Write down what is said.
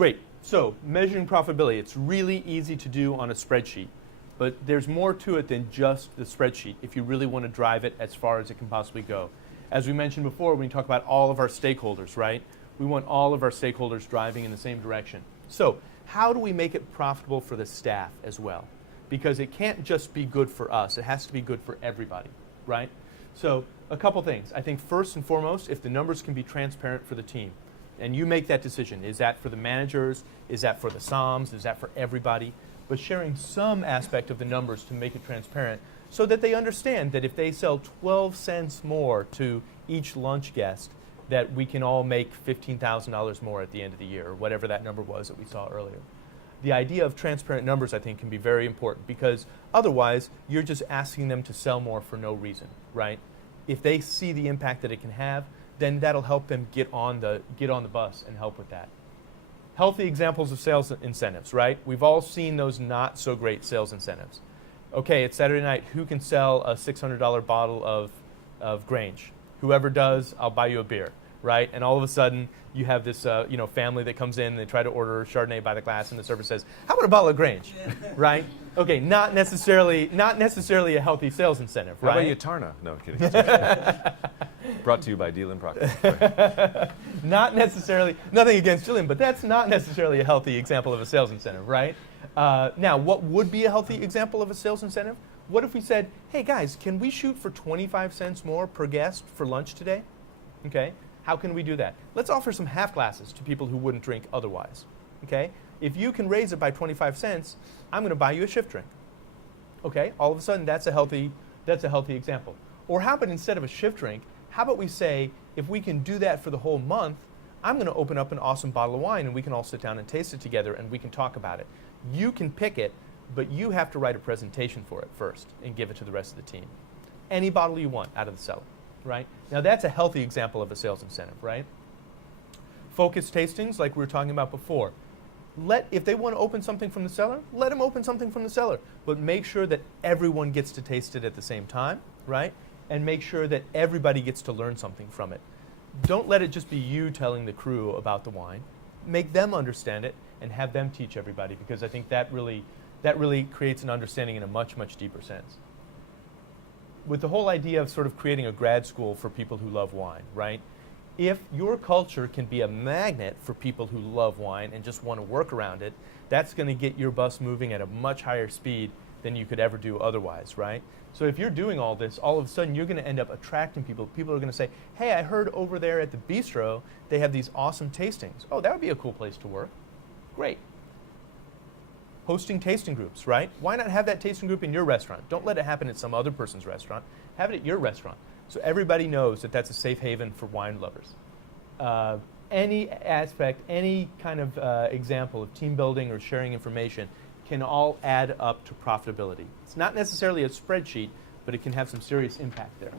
Great. So measuring profitability, it's really easy to do on a spreadsheet. But there's more to it than just the spreadsheet if you really want to drive it as far as it can possibly go. As we mentioned before, when you talk about all of our stakeholders, right? We want all of our stakeholders driving in the same direction. So how do we make it profitable for the staff as well? Because it can't just be good for us. It has to be good for everybody, right? So a couple things. I think first and foremost, if the numbers can be transparent for the team, and you make that decision. Is that for the managers? Is that for the SOMs? Is that for everybody? But sharing some aspect of the numbers to make it transparent so that they understand that if they sell 12 cents more to each lunch guest, that we can all make $15,000 more at the end of the year, or whatever that number was that we saw earlier. The idea of transparent numbers, I think, can be very important because otherwise you're just asking them to sell more for no reason, right? If they see the impact that it can have, then that'll help them get on the bus and help with that. Healthy examples of sales incentives, right? We've all seen those not so great sales incentives. Okay, it's Saturday night. Who can sell a $600 bottle of Grange? Whoever does, I'll buy you a beer, right? And all of a sudden, you have this family that comes in and they try to order Chardonnay by the glass, and the server says, "How about a bottle of Grange?" Right? Okay, not necessarily a healthy sales incentive, right? How about Yatarna? No, kidding. Brought to you by Dylan Proctor. Not necessarily, nothing against Jillian, but that's not necessarily a healthy example of a sales incentive, right? Now, what would be a healthy example of a sales incentive? What if we said, hey guys, can we shoot for 25 cents more per guest for lunch today? Okay, how can we do that? Let's offer some half glasses to people who wouldn't drink otherwise, okay? If you can raise it by 25 cents, I'm going to buy you a shift drink. Okay, all of a sudden that's a healthy example. Or how about instead of a shift drink, how about we say, if we can do that for the whole month, I'm going to open up an awesome bottle of wine and we can all sit down and taste it together and we can talk about it. You can pick it, but you have to write a presentation for it first and give it to the rest of the team. Any bottle you want out of the cellar, right? Now that's a healthy example of a sales incentive, right? Focused tastings, like we were talking about before. If they want to open something from the cellar, let them open something from the cellar, but make sure that everyone gets to taste it at the same time, right? And make sure that everybody gets to learn something from it. Don't let it just be you telling the crew about the wine. Make them understand it and have them teach everybody, because I think that really creates an understanding in a much, much deeper sense. With the whole idea of sort of creating a grad school for people who love wine, right? If your culture can be a magnet for people who love wine and just want to work around it, that's going to get your bus moving at a much higher speed than you could ever do otherwise, right? So if you're doing all this, all of a sudden you're going to end up attracting people. People are going to say, hey, I heard over there at the bistro they have these awesome tastings. Oh, that would be a cool place to work. Great. Hosting tasting groups, right? Why not have that tasting group in your restaurant? Don't let it happen at some other person's restaurant. Have it at your restaurant. So everybody knows that that's a safe haven for wine lovers. Any aspect, any kind of example of team building or sharing information can all add up to profitability. It's not necessarily a spreadsheet, but it can have some serious impact there.